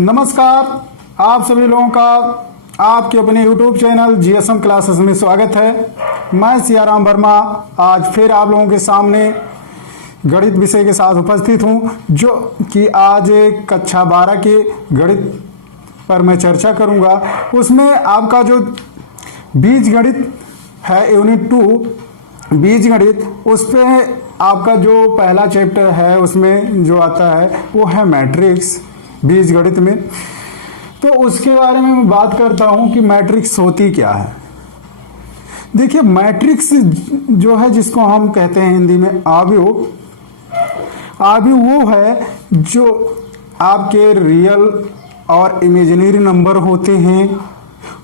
नमस्कार, आप सभी लोगों का आपके अपने YouTube चैनल GSM क्लासेस में स्वागत है। मैं सियाराम वर्मा आज फिर आप लोगों के सामने गणित विषय के साथ उपस्थित हूं, जो कि आज कक्षा 12 के गणित पर मैं चर्चा करूंगा। उसमें आपका जो बीज गणित है, यूनिट 2 बीज गणित, उस पर आपका जो पहला चैप्टर है उसमें जो आता है वो है मैट्रिक्स बीज गणित में। तो उसके बारे में मैं बात करता हूं कि मैट्रिक्स होती क्या है। देखिए, मैट्रिक्स जो है, जिसको हम कहते हैं हिंदी में आव्यूह, आव्यूह वो है जो आपके रियल और इमेजिनरी नंबर होते हैं,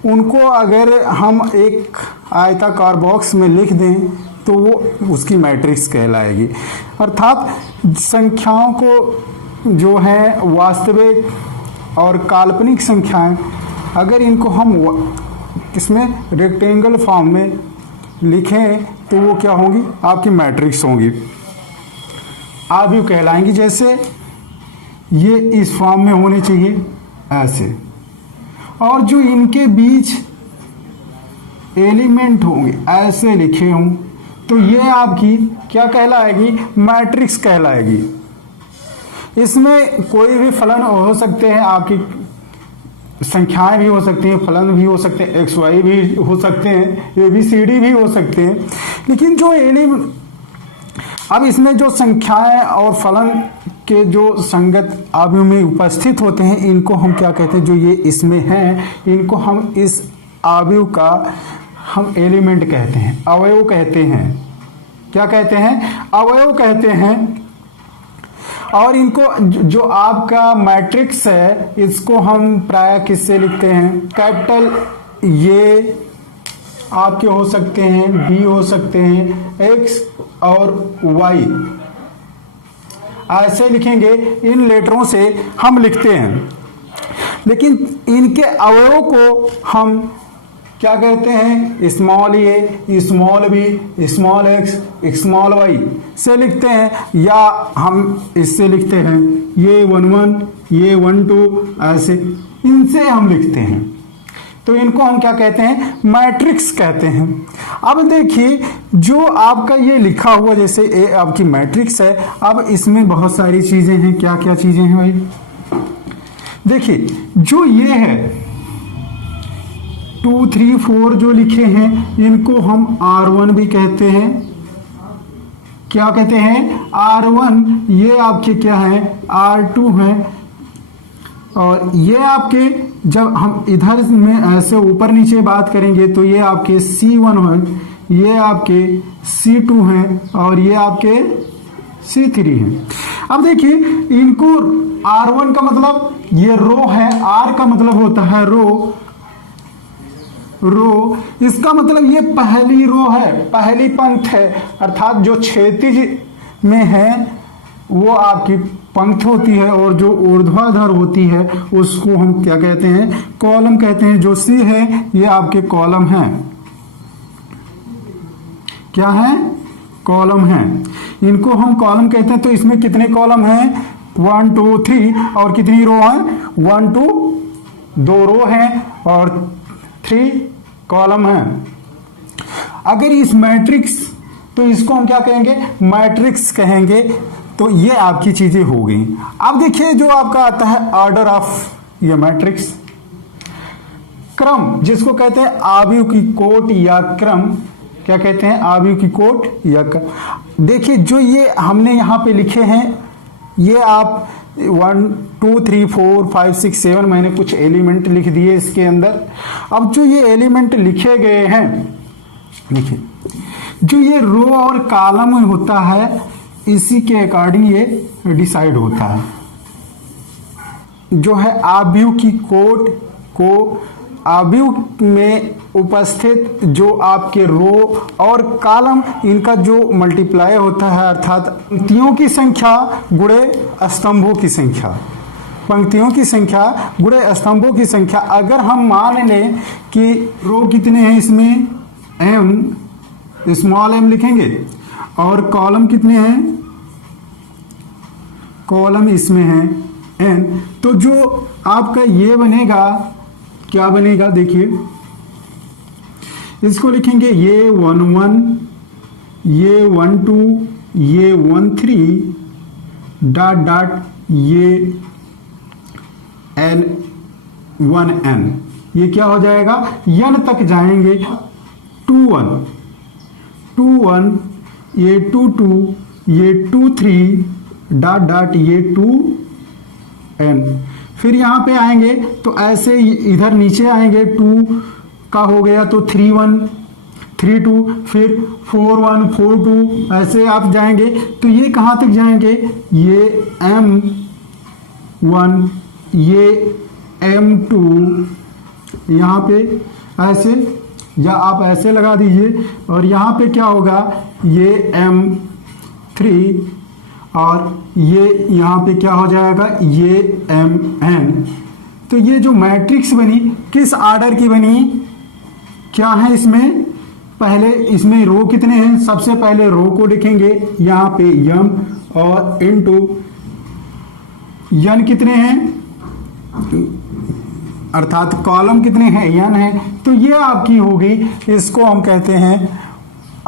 उनको अगर हम एक आयताकार बॉक्स में लिख दें तो वो उसकी मैट्रिक्स कहलाएगी। अर्थात संख्याओं को जो है वास्तविक और काल्पनिक संख्याएं, अगर इनको हम इसमें रेक्टेंगल फॉर्म में लिखें तो वो क्या होंगी, आपकी मैट्रिक्स होंगी, आव्यूह कहलाएंगी। जैसे ये इस फॉर्म में होनी चाहिए ऐसे, और जो इनके बीच एलिमेंट होंगे ऐसे लिखे हों तो ये आपकी क्या कहलाएगी, मैट्रिक्स कहलाएगी। इसमें कोई भी फलन हो सकते हैं, आपकी संख्याएं भी हो सकती हैं, फलन भी हो सकते हैं, एक्स वाई भी हो सकते हैं, ABCD भी हो सकते हैं। लेकिन जो अब इसमें जो संख्याएं और फलन के जो संगत आव्यूह में उपस्थित होते हैं, इनको हम क्या कहते हैं, जो ये इसमें हैं, इनको हम इस आव्यूह का हम एलिमेंट कहते हैं, अवयव कहते हैं। क्या कहते हैं, अवयव कहते हैं। और इनको जो आपका मैट्रिक्स है, इसको हम प्राय किससे लिखते हैं, कैपिटल ये आपके हो सकते हैं, बी हो सकते हैं, एक्स और वाई, ऐसे लिखेंगे। इन लेटरों से हम लिखते हैं। लेकिन इनके अवयवों को हम क्या कहते हैं, small A, small B, small X, small Y से लिखते हैं, या हम इससे लिखते हैं ये 1 ये 1 2, ऐसे इनसे हम लिखते हैं। तो इनको हम क्या कहते हैं, मैट्रिक्स कहते हैं। अब देखिए, जो आपका ये लिखा हुआ जैसे ए आपकी मैट्रिक्स है, अब इसमें बहुत सारी चीजें हैं। क्या क्या चीजें हैं भाई, देखिए जो ये है 2 3 4 जो लिखे हैं, इनको हम R1 भी कहते हैं। क्या कहते हैं, R1। ये आपके क्या है, R2 हैं। और ये आपके, जब हम इधर में ऐसे ऊपर नीचे बात करेंगे तो ये आपके C1 हैं, ये आपके C2 हैं, और ये आपके C3 हैं। अब देखिए, इनको R1 का मतलब ये रो है, R का मतलब होता है रो, इसका मतलब ये पहली रो है, पहली पंक्ति है। अर्थात जो क्षैतिज में है वो आपकी पंक्ति होती है, और जो ऊर्ध्वाधर होती है उसको हम क्या कहते हैं, कॉलम कहते हैं। जो C है ये आपके कॉलम हैं। क्या है, कॉलम हैं। इनको हम कॉलम कहते हैं। तो इसमें कितने कॉलम हैं, 1 2 3, और कितनी रो हैं, 1 2 2 रो हैं और 3 कॉलम है। अगर इस मैट्रिक्स, तो इसको हम क्या कहेंगे, मैट्रिक्स कहेंगे। तो ये आपकी चीजें हो गई। अब देखिए, जो आपका आता है ऑर्डर ऑफ ये मैट्रिक्स, क्रम, जिसको कहते हैं आव्यूह की कोट या क्रम। क्या कहते हैं, आव्यूह की कोट या क्रम। देखिए, जो ये हमने यहाँ पे लिखे हैं, ये आप 1 2 3 4 5 6 7 मैंने कुछ एलिमेंट लिख दिए इसके अंदर। अब जो ये एलिमेंट लिखे गए हैं, देखिए जो ये रो और कॉलम होता है, इसी के अकॉर्डिंग ये डिसाइड होता है। जो है आव्यूह की कोट को, आव्यूह में उपस्थित जो आपके रो और कॉलम, इनका जो मल्टीप्लाई होता है, अर्थात पंक्तियों की संख्या गुणे स्तंभों की संख्या, पंक्तियों की संख्या गुणे स्तंभों की संख्या। अगर हम मान लें कि रो कितने हैं, इसमें m, स्मॉल m लिखेंगे, और कॉलम कितने हैं, कॉलम इसमें है एन। तो जो आपका ये बनेगा, क्या बनेगा देखिए, इसको लिखेंगे ये 1 1, ये 1 2, ये 1 3 डॉट डॉट ये एन 1 एन। ये क्या हो जाएगा, एन तक जाएंगे 2 1 2 1, ये 2 2, ये 2 3 डॉट डॉट ये 2 एन। फिर यहाँ पे आएंगे तो ऐसे इधर नीचे आएंगे, 2 का हो गया तो 3 1 3 2, फिर 4 1 4 2, ऐसे आप जाएंगे तो ये कहाँ तक जाएंगे, ये M1, ये M2, यहाँ पे ऐसे, या आप ऐसे लगा दीजिए, और यहाँ पे क्या होगा, ये M3, और ये यहाँ पे क्या हो जाएगा, ये MN। तो ये जो मैट्रिक्स बनी किस ऑर्डर की बनी, क्या है इसमें, पहले इसमें रो कितने हैं, सबसे पहले रो को लिखेंगे यहाँ पे यम, और इनटू यन कितने हैं, अर्थात कॉलम कितने हैं, यन है। तो ये आपकी होगी, इसको हम कहते हैं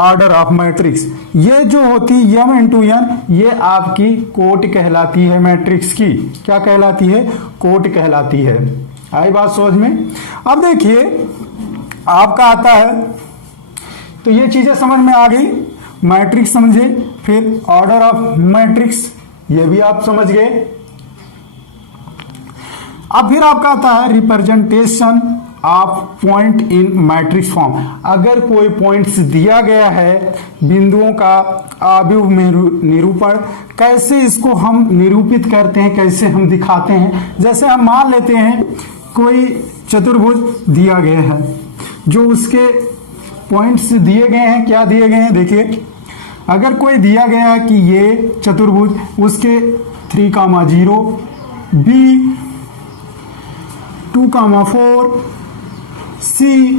ऑर्डर ऑफ मैट्रिक्स। ये जो होती यम इंटू यन, ये आपकी कोट कहलाती है मैट्रिक्स की। क्या कहलाती है, कोट कहलाती है। आई बात समझ में। अब देखिए आपका आता है, तो ये चीजें समझ में आ गई, मैट्रिक्स समझे, फिर ऑर्डर ऑफ मैट्रिक्स ये भी आप समझ गए। अब फिर आपका आता है representation of point in matrix form. अगर कोई पॉइंट्स दिया गया है, बिंदुओं का आव्यूह निरूपण, कैसे इसको हम निरूपित करते हैं, कैसे हम दिखाते हैं। जैसे हम मान लेते हैं कोई चतुर्भुज दिया गया है, जो उसके पॉइंट्स दिए गए हैं, क्या दिए गए हैं देखिए, अगर कोई दिया गया है कि ये चतुर्भुज, उसके 3,0 बी 2,4 सी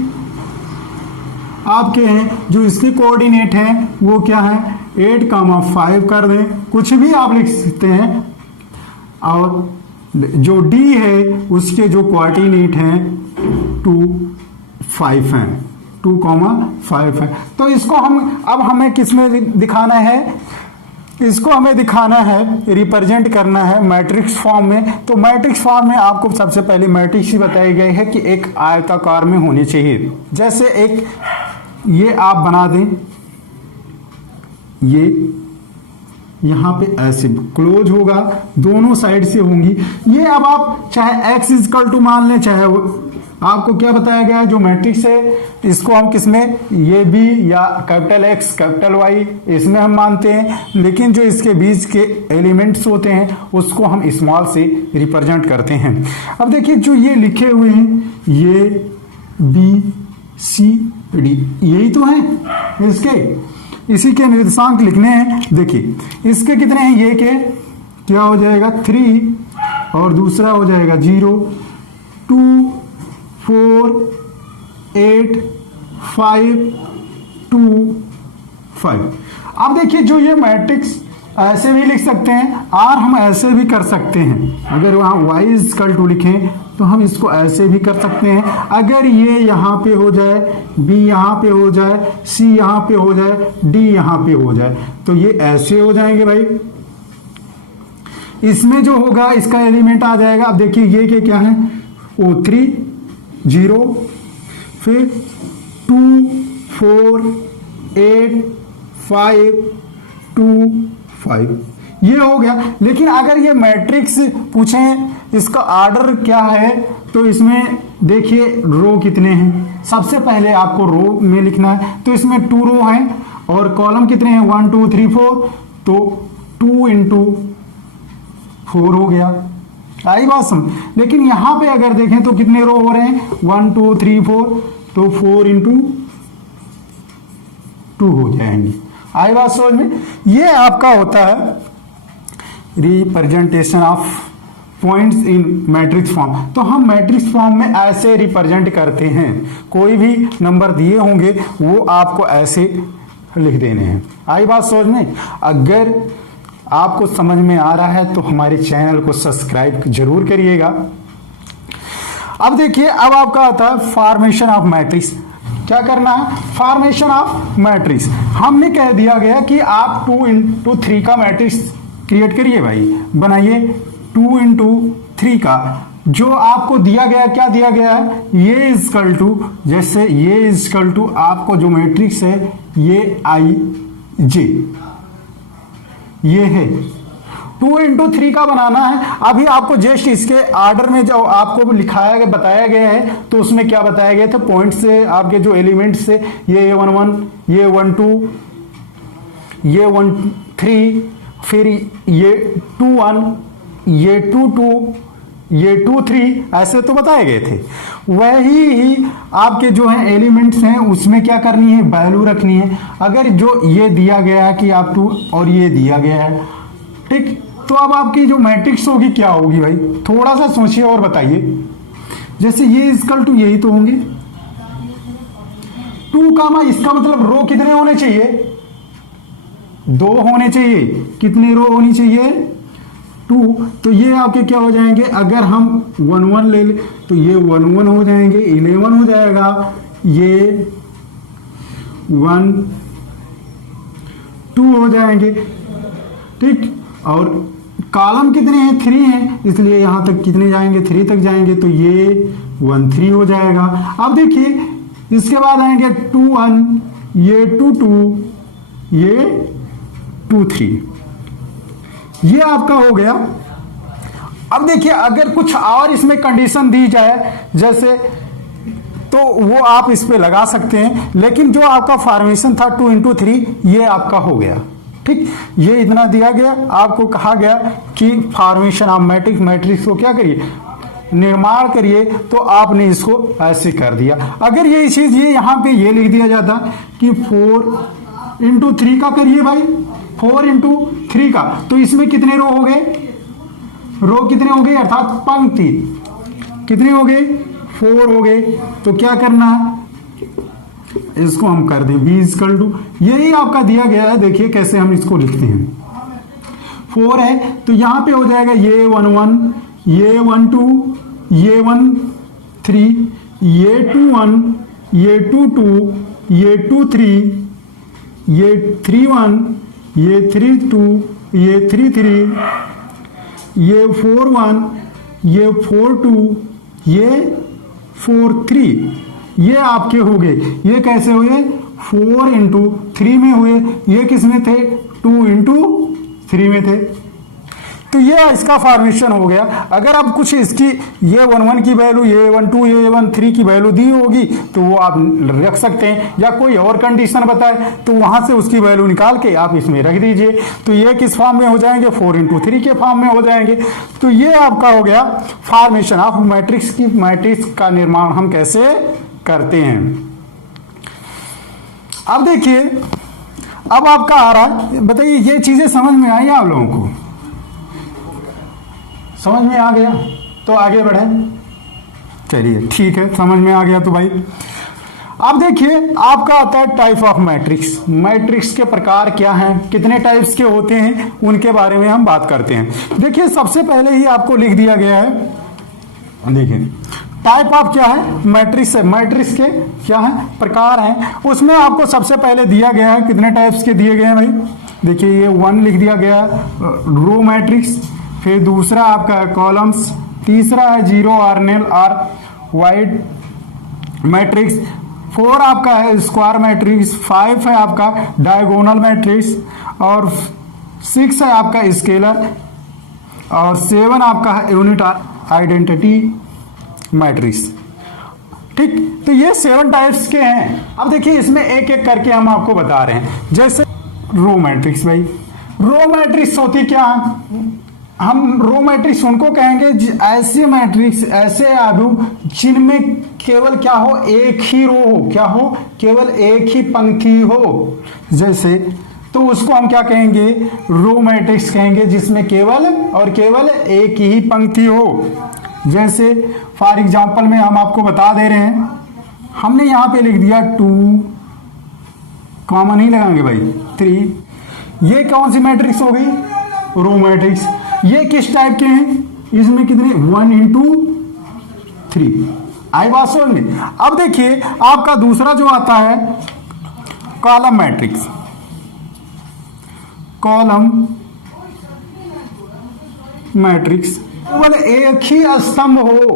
आपके हैं, जो इसके कोऑर्डिनेट हैं वो क्या है 8,5 कर दें, कुछ भी आप लिख सकते हैं। और जो डी है उसके जो कोऑर्डिनेट हैं 2 5 हैं, 2,5 है। तो इसको हम अब हमें किसमें दिखाना है, इसको हमें दिखाना है, रिप्रेजेंट करना है मैट्रिक्स फॉर्म में। तो मैट्रिक्स फॉर्म में आपको सबसे पहले मैट्रिक्स ही बताई गई है कि एक आयताकार में होनी चाहिए। जैसे एक ये आप बना दें, ये यहां पे ऐसे क्लोज होगा, दोनों साइड से होंगी ये। अब आप चाहे x इक्वल टू मान लें, चाहे आपको क्या बताया गया है, जो मैट्रिक्स है इसको हम किसमें, ये b या कैपिटल X कैपिटल Y इसमें हम मानते हैं, लेकिन जो इसके बीच के एलिमेंट्स होते हैं उसको हम स्मॉल से रिप्रेजेंट करते हैं। अब देखिए जो ये लिखे हुए हैं, ये B C D यही तो है इसके, इसी के निर्देशांक लिखने हैं। देखिए इसके कितने हैं, ये के क्या हो जाएगा 3, और दूसरा हो जाएगा 0 2 4 8 5 2 5। अब देखिए जो ये मैट्रिक्स ऐसे भी लिख सकते हैं और हम ऐसे भी कर सकते हैं। अगर वहां y इक्वल टू लिखें तो हम इसको ऐसे भी कर सकते हैं। अगर ये यहाँ पे हो जाए, b यहाँ पे हो जाए, c यहाँ पे हो जाए, d यहाँ पे हो जाए, तो ये ऐसे हो जाएंगे भाई। इसमें जो होगा इसका एलिमेंट आ जाएगा। अब देखिए ये क्या है, O3 0, फिर 2 4 8 5 2 5, ये हो गया। लेकिन अगर ये मैट्रिक्स पूछें इसका ऑर्डर क्या है, तो इसमें देखिए रो कितने हैं, सबसे पहले आपको रो में लिखना है। तो इसमें 2 रो हैं और कॉलम कितने हैं 1 2 3 4, तो 2 इंटू 4 हो गया। आई बात समझ। लेकिन यहां पे अगर देखें तो कितने रो हो रहे हैं 1 2 3 4, तो 4 इंटू 2 हो जाएंगे। आई बात समझ में। ये आपका होता है representation of points in matrix form. तो हम मैट्रिक्स फॉर्म में ऐसे रिप्रेजेंट करते हैं, कोई भी नंबर दिए होंगे वो आपको ऐसे लिख देने हैं। आई बात समझ में। अगर आपको समझ में आ रहा है तो हमारे चैनल को सब्सक्राइब जरूर करिएगा। अब देखिए, अब आपका आता है फॉर्मेशन ऑफ मैट्रिक्स। क्या करना है? Formation of matrix. हमने कह दिया गया कि आप 2 into 3 का मैट्रिक्स क्रिएट करिए भाई, बनाइए 2 into 3 का। जो आपको दिया गया, क्या दिया गया है? ये इजकल टू, जैसे ये इजकल टू आपको जो मैट्रिक्स है ये आई जे, ये है 2 into 3 का बनाना है। अभी आपको जस्ट इसके आर्डर में जो आपको लिखाया गया, बताया गया है, तो उसमें क्या बताया गया था? पॉइंट से आपके जो एलिमेंट्स से ये 1 1, ये 1 2, ये 1 3, फिर ये 2 1, ये 2 2, ये 2 3, ऐसे तो बताए गए थे। वही ही आपके जो है एलिमेंट्स हैं उसमें क्या करनी है? वैल्यू रखनी है। अगर जो ये दिया गया है कि आप 2 और ये दिया गया है, ठीक, तो अब आपकी जो मैट्रिक्स होगी क्या होगी भाई? थोड़ा सा सोचिए और बताइए। जैसे ये इजकल टू यही तो होंगे 2 कामा, इसका मतलब रो कितने होने चाहिए? 2 होने चाहिए। कितनी रो होनी चाहिए? 2। तो ये आपके क्या हो जाएंगे? अगर हम 1 1 ले ले तो ये 1 1 हो जाएंगे, 11 हो जाएगा, ये 1 2 हो जाएंगे, ठीक। और कॉलम कितने हैं? 3 हैं, इसलिए यहां तक कितने जाएंगे? 3 तक जाएंगे, तो ये 1 3 हो जाएगा। अब देखिए इसके बाद आएंगे 2 1, ये 2 2, ये 2 3, ये आपका हो गया। अब देखिए अगर कुछ और इसमें कंडीशन दी जाए जैसे, तो वो आप इस पे लगा सकते हैं, लेकिन जो आपका फॉर्मेशन था 2 into 3 ये आपका हो गया, ठीक। ये इतना दिया गया, आपको कहा गया कि फॉर्मेशन ऑफ मैट्रिक्स, मैट्रिक्स को क्या करिए? निर्माण करिए, तो आपने इसको ऐसे कर दिया। अगर ये चीज ये यहां पे ये लिख दिया जाता कि 4 into 3 का करिए भाई, 4 into 3 का, तो इसमें कितने रो हो गए? रो कितने हो गए? अर्थात पंक्ति कितने हो गए? 4 हो गए। तो क्या करना है? इसको हम कर दें b इजकल टू, यही आपका दिया गया है। देखिए कैसे हम इसको लिखते हैं। 4 है तो यहां पे हो जाएगा ये 1 1, ये 1 2, ये 1 3, ये 2 1, ये 2 2, ये 2 3, ये 3 1, ये 3 2, ये 3 3, ये 4 1, ये 4 2, ये 4 3, ये आपके हो गए। ये कैसे हुए? 4 into 3 में हुए। ये किस में थे? 2 into 3 में थे। तो ये इसका फॉर्मेशन हो गया। अगर आप कुछ इसकी ये 1 1 की वैल्यू, ये 1 2, ये 1 3 की वैल्यू दी होगी तो वो आप रख सकते हैं, या कोई और कंडीशन बताए तो वहां से उसकी वैल्यू निकाल के आप इसमें रख दीजिए। तो ये किस फॉर्म में हो जाएंगे? 4 into 3 के फॉर्म में हो जाएंगे। तो ये आपका हो गया फॉर्मेशन ऑफ मैट्रिक्स की। मैट्रिक्स का निर्माण हम कैसे करते हैं। अब देखिए, अब आपका आ रहा है, बताइए ये चीजें समझ में आई आप लोगों को? समझ में आ गया तो आगे बढ़े। चलिए ठीक है, समझ में आ गया तो भाई अब देखिए आपका आता है टाइप ऑफ मैट्रिक्स। मैट्रिक्स के प्रकार क्या हैं, कितने टाइप्स के होते हैं, उनके बारे में हम बात करते हैं। देखिए सबसे पहले ही आपको लिख दिया गया है, देखिए टाइप ऑफ क्या है? मैट्रिक्स है। मैट्रिक्स के क्या है? प्रकार हैं। उसमें आपको सबसे पहले दिया गया है, कितने टाइप्स के दिए गए हैं भाई? देखिए ये 1 लिख दिया गया रो मैट्रिक्स, फिर दूसरा आपका है कॉलम्स, तीसरा है जीरो ऑर्डिनल और वाइड मैट्रिक्स, 4 आपका है स्क्वायर मैट्रिक्स, 5 है आपका डायगोनल मैट्रिक्स, और 6 है आपका स्केलर, और 7 आपका है यूनिट आइडेंटिटी मैट्रिक्स। ठीक, तो ये 7 टाइप्स के हैं। अब देखिए इसमें एक एक करके हम आपको बता रहे हैं। जैसे रो मैट्रिक्स, भाई रो मैट्रिक्स होती क्या है? हम रो मैट्रिक्स उनको कहेंगे ऐसे मैट्रिक्स, ऐसे आव्यूह जिनमें केवल क्या हो? एक ही रो हो। क्या हो? केवल एक ही पंक्ति हो। जैसे तो उसको हम क्या कहेंगे? रो मैट्रिक्स कहेंगे, जिसमें केवल और केवल एक ही पंक्ति हो। जैसे फॉर एग्जांपल में हम आपको बता दे रहे हैं, हमने यहां पे लिख दिया 2, कॉमा नहीं लगाएंगे भाई, 3। ये कौन सी मैट्रिक्स हो गई? Row matrix. ये किस टाइप के हैं, इसमें कितने 1 इंटू 3। आई बात समझ में। अब देखिए आपका दूसरा जो आता है कॉलम मैट्रिक्स। कॉलम मैट्रिक्स केवल एक ही स्तंभ हो,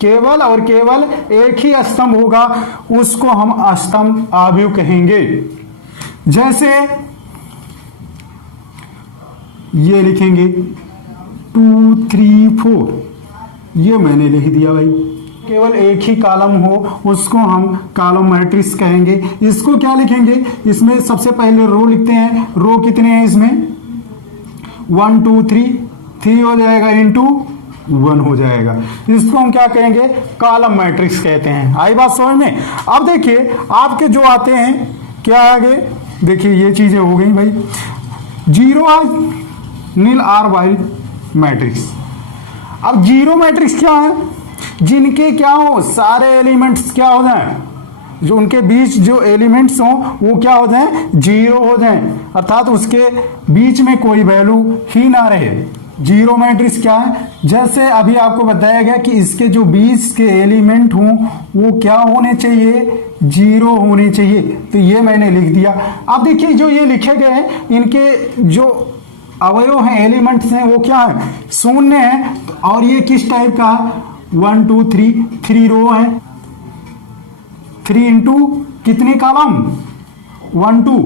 केवल और केवल एक ही स्तंभ होगा, उसको हम स्तंभ आव्यूह कहेंगे। जैसे ये लिखेंगे 2 3 4, ये मैंने लिख दिया भाई। केवल एक ही कॉलम हो उसको हम कॉलम मैट्रिक्स कहेंगे। इसको क्या लिखेंगे, इसमें सबसे पहले रो लिखते हैं। रो कितने हैं इसमें 1 2 3 हो जाएगा इंटू 1 हो जाएगा। इसको हम क्या कहेंगे, कॉलम मैट्रिक्स कहते हैं। आई बात समझ में। अब देखिए आपके जो आते हैं क्या आगे, देखिए ये चीजें हो गई भाई। 0 नील आर वाई मैट्रिक्स। अब जीरो मैट्रिक्स क्या है, जिनके क्या हो सारे एलिमेंट्स क्या हो जाए, जो उनके बीच जो एलिमेंट्स हो वो क्या हो जाए, जीरो हो जाए, अर्थात उसके बीच में कोई वैल्यू ही ना रहे। जीरो मैट्रिक्स क्या है, जैसे अभी आपको बताया गया कि इसके जो बीच के एलिमेंट हों वो क्या होने चाहिए, जीरो होने चाहिए। तो ये मैंने लिख दिया। अब देखिए जो ये लिखे गए हैं इनके जो अवयव हैं, एलिमेंट्स हैं, वो क्या है, शून्य है। और ये किस टाइप का, 1 2 3 रो है, 3 इंटू कितने कॉलम, 1 2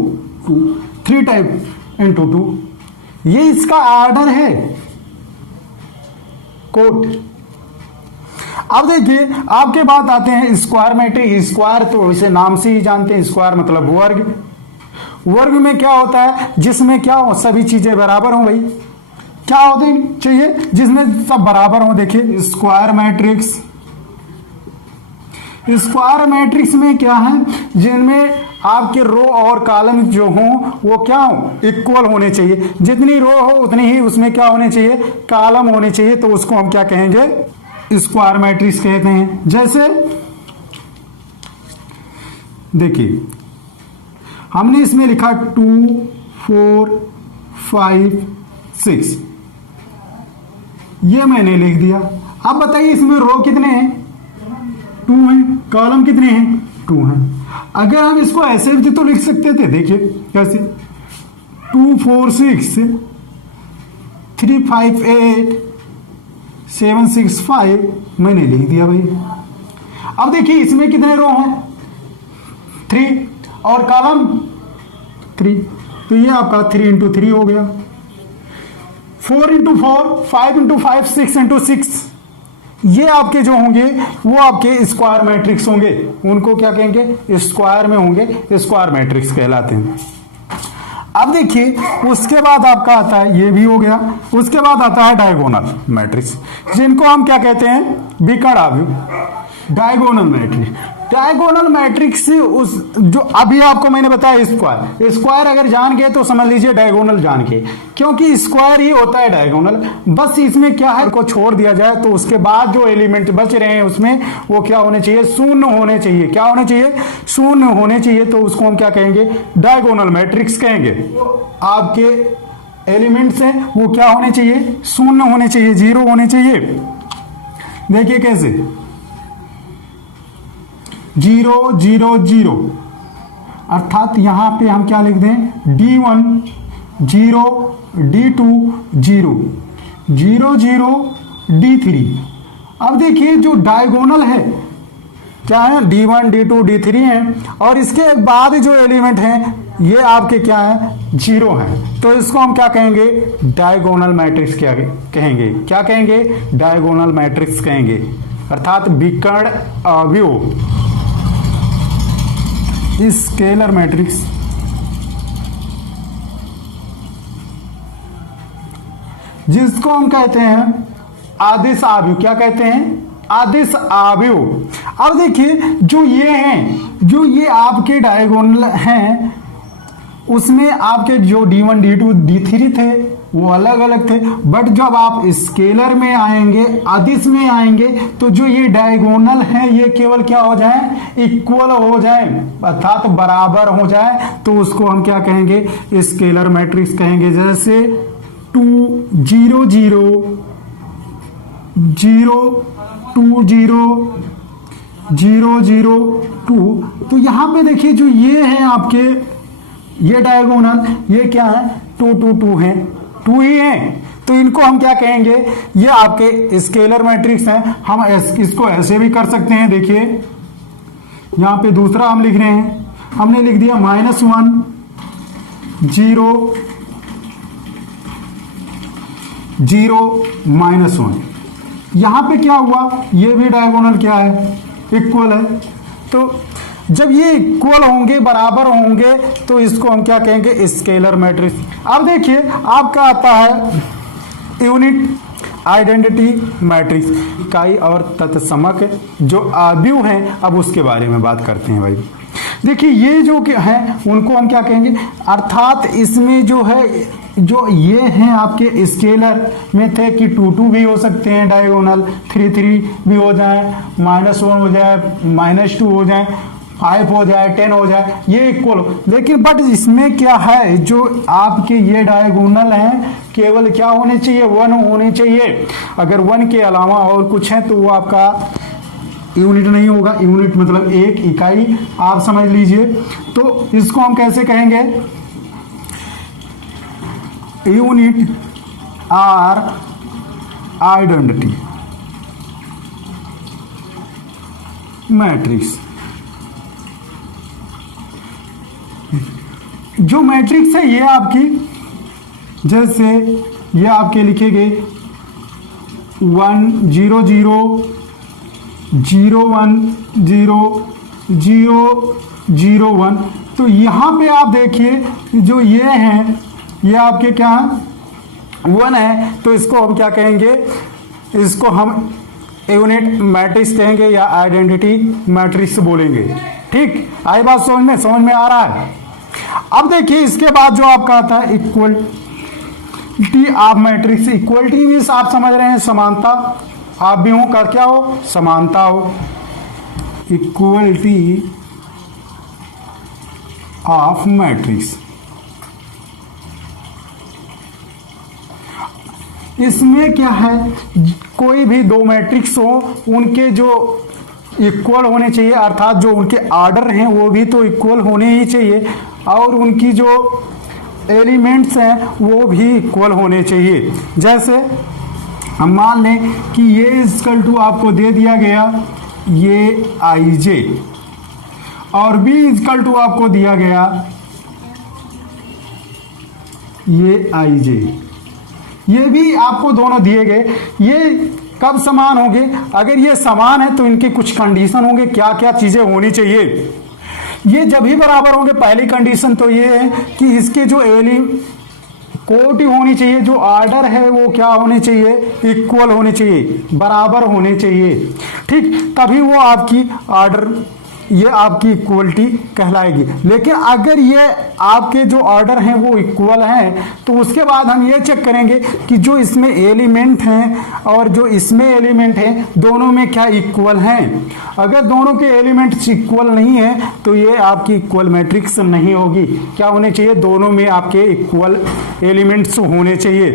3 टाइप इंटू 2। ये इसका ऑर्डर है कोट। अब देखिए आपके बात आते हैं स्क्वायर मैट्रिक्स। स्क्वायर तो इसे नाम से ही जानते हैं, स्क्वायर मतलब वर्ग। वर्ग में क्या होता है, जिसमें क्या हो सभी चीजें बराबर हो भाई, क्या होते चाहिए जिसमें सब बराबर हो। देखिए स्क्वायर मैट्रिक्स, स्क्वायर मैट्रिक्स में क्या है, जिनमें आपके रो और कॉलम जो हो वो क्या हो, इक्वल होने चाहिए। जितनी रो हो उतनी ही उसमें क्या होने चाहिए, कॉलम होने चाहिए। तो उसको हम क्या कहेंगे, स्क्वायर मैट्रिक्स कहते हैं। जैसे देखिए हमने इसमें लिखा 2 4 5 6, ये मैंने लिख दिया। अब बताइए इसमें रो कितने हैं, 2 हैं, कॉलम कितने हैं, 2 हैं। अगर हम इसको ऐसे भी तो लिख सकते थे, देखिए कैसे, 2 4 6 3 5 8 7 6 5, मैंने लिख दिया भाई। अब देखिए इसमें कितने रो हैं, 3, और कॉलम 3, तो ये आपका 3 इंटू 3 हो गया। 4 इंटू 4, 5 इंटू 5, 6 इंटू 6, ये आपके जो होंगे वो आपके स्क्वायर मैट्रिक्स होंगे। उनको क्या कहेंगे, स्क्वायर में होंगे, स्क्वायर मैट्रिक्स कहलाते हैं। अब देखिए उसके बाद आपका आता है, ये भी हो गया। उसके बाद आता है डायगोनल मैट्रिक्स, जिनको हम क्या कहते हैं, विकर्ण आव्यूह। डायगोनल मैट्रिक्स, डायगोनल मैट्रिक्स उस जो अभी आपको मैंने बताया स्क्वायर, स्क्वायर अगर जान गए तो समझ लीजिए डायगोनल जान के, क्योंकि स्क्वायर ही होता है डायगोनल। बस इसमें क्या है, को छोड़ दिया जाए तो उसके बाद जो एलिमेंट बच रहे हैं उसमें वो क्या होने चाहिए, शून्य होने चाहिए। क्या होने चाहिए, शून्य होने चाहिए। तो उसको हम क्या कहेंगे, डायगोनल मैट्रिक्स कहेंगे। आपके एलिमेंट्स हैं वो क्या होने चाहिए, शून्य होने चाहिए, जीरो होने चाहिए। देखिए कैसे, 0 0 0, अर्थात यहां पे हम क्या लिख दें, D1 0 D2 0 0 0 D3। अब देखिए जो डायगोनल है क्या है, D1 D2 D3 है, और इसके बाद जो एलिमेंट हैं ये आपके क्या है, 0 है। तो इसको हम क्या कहेंगे, डायगोनल मैट्रिक्स क्या कहेंगे, क्या कहेंगे, डायगोनल मैट्रिक्स कहेंगे, अर्थात विकर्ण आव्यूह, स्केलर मैट्रिक्स। जिसको हम कहते हैं आदिश आव्यूह। क्या कहते हैं, आदिश आव्यूह। अब देखिए जो ये हैं, जो ये आपके डायगोनल हैं, उसमें आपके जो D1 D2 D3 थे वो अलग अलग थे, बट जब आप स्केलर में आएंगे, अदिश में आएंगे, तो जो ये डायगोनल है ये केवल क्या हो जाए, इक्वल हो जाए, अर्थात बराबर हो जाए। तो उसको हम क्या कहेंगे, स्केलर मैट्रिक्स कहेंगे। जैसे 2 0 0 0 2 0 0 0 2। तो यहां पे देखिए जो ये है आपके ये डायगोनल, ये क्या है 2 2 2 है, 2 ही है। तो इनको हम क्या कहेंगे, ये आपके स्केलर मैट्रिक्स हैं। हम इसको ऐसे भी कर सकते हैं। देखिए यहां पे दूसरा हम लिख रहे हैं, हमने लिख दिया -1 0 0 -1। यहां पे क्या हुआ, ये भी डायगोनल क्या है, इक्वल है। तो जब ये इक्वल होंगे, बराबर होंगे, तो इसको हम क्या कहेंगे, स्केलर मैट्रिक्स। अब देखिए आपका आता है यूनिट आइडेंटिटी मैट्रिक्स, इकाई और तत्समक जो आव्यूह हैं। अब उसके बारे में बात करते हैं भाई। देखिए ये जो है उनको हम क्या कहेंगे, अर्थात इसमें जो है, जो ये हैं आपके स्केलर में थे कि 2 2 भी हो सकते हैं डायगोनल, 3 3 भी हो जाए, -1 हो जाए, -2 हो जाए, 5 हो जाए, 10 हो जाए, ये इक्वल हो। लेकिन बट इसमें क्या है, जो आपके ये डायगोनल हैं केवल क्या होने चाहिए, 1 होने चाहिए। अगर 1 के अलावा और कुछ है तो वो आपका यूनिट नहीं होगा। यूनिट मतलब एक इकाई, आप समझ लीजिए। तो इसको हम कैसे कहेंगे, यूनिट आर आइडेंटिटी मैट्रिक्स। जो मैट्रिक्स है ये आपकी, जैसे ये आपके लिखे गए 1 0 0 0 1 0 0 0 1। तो यहाँ पे आप देखिए जो ये हैं, ये आपके क्या है 1 है। तो इसको हम क्या कहेंगे, इसको हम यूनिट मैट्रिक्स कहेंगे या आइडेंटिटी मैट्रिक्स बोलेंगे। ठीक, आई बात समझ में आ रहा है। अब देखिए इसके बाद जो आपका आता है equality of matrix. Equality means आप समझ रहे हैं समानता, आप भी हो का क्या हो, समानता हो। इक्वलिटी ऑफ मैट्रिक्स, इसमें क्या है, कोई भी दो मैट्रिक्स हो उनके जो इक्वल होने चाहिए, अर्थात जो उनके ऑर्डर हैं वो भी तो इक्वल होने ही चाहिए, और उनकी जो एलिमेंट्स हैं वो भी इक्वल होने चाहिए। जैसे हम मान लें कि ये इक्वल टू आपको दे दिया गया ये आई जे, और बी इक्वल टू आपको दिया गया ये आई जे, ये भी आपको दोनों दिए गए। ये कब समान होंगे, अगर ये समान है तो इनके कुछ कंडीशन होंगे, क्या क्या चीजें होनी चाहिए। ये जब ही बराबर होंगे, पहली कंडीशन तो ये है कि इसके जो कोटि होनी चाहिए, जो ऑर्डर है वो क्या होने चाहिए, इक्वल होने चाहिए, बराबर होने चाहिए। ठीक, तभी वो आपकी ऑर्डर, ये आपकी इक्वलिटी कहलाएगी। लेकिन अगर ये आपके जो ऑर्डर हैं वो इक्वल हैं, तो उसके बाद हम ये चेक करेंगे कि जो इसमें एलिमेंट हैं और जो इसमें एलिमेंट हैं दोनों में क्या इक्वल हैं। अगर दोनों के एलिमेंट्स इक्वल नहीं है तो ये आपकी इक्वल मैट्रिक्स नहीं होगी। क्या होने चाहिए, दोनों में आपके इक्वल एलिमेंट्स होने चाहिए,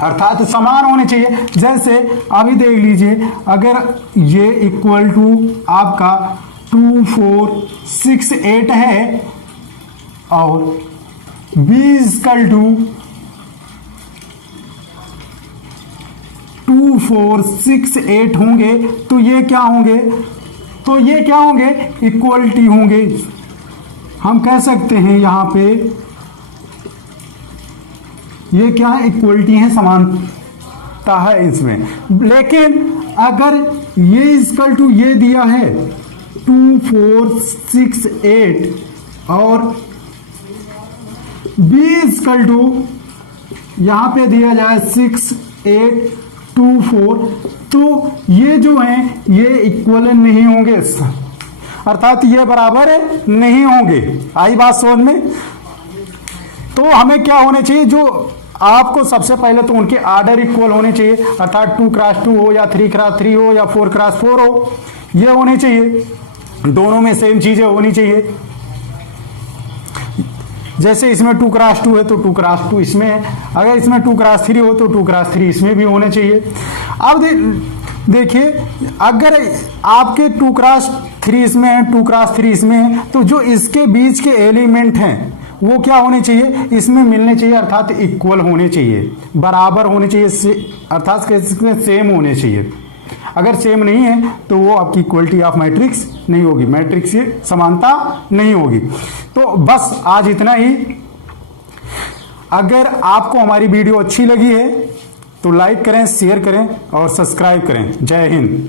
अर्थात समान होने चाहिए। जैसे अभी देख लीजिए, अगर ये इक्वल टू आपका 2 4 6 8 है और b इक्वल टू 2 4 6 8 होंगे, तो ये क्या होंगे, तो ये क्या होंगे, इक्वलिटी होंगे। हम कह सकते हैं यहां पे ये क्या है, इक्वलिटी है, समानता है इसमें। लेकिन अगर ये इक्वल टू ये दिया है 2 4 6 8 और b इक्वल टू यहां पे दिया जाए 6 8 2 4, तो ये जो है ये इक्वल नहीं होंगे, अर्थात ये बराबर नहीं होंगे। आई बात समझ में। तो हमें क्या होने चाहिए, जो आपको सबसे पहले तो उनके ऑर्डर इक्वल होने चाहिए, अर्थात 2 क्रॉस 2 हो या 3 क्रॉस 3 हो या 4 क्रॉस 4 हो, ये होने चाहिए, दोनों में सेम चीजें होनी चाहिए। जैसे इसमें 2x2 है तो 2x2 इसमें है, अगर इसमें 2x3 हो तो 2x3 इसमें भी होने चाहिए। अब देखिए अगर आपके 2x3 इसमें है, 2x3 इसमें है, तो जो इसके बीच के एलिमेंट हैं वो क्या होने चाहिए, इसमें मिलने चाहिए, अर्थात इक्वल होने चाहिए, बराबर होने चाहिए, अर्थात इसमें सेम होने चाहिए। अगर सेम नहीं है तो वो आपकी इक्वलिटी ऑफ मैट्रिक्स नहीं होगी, मैट्रिक्स की समानता नहीं होगी। तो बस आज इतना ही। अगर आपको हमारी वीडियो अच्छी लगी है तो लाइक करें, शेयर करें और सब्सक्राइब करें। जय हिंद।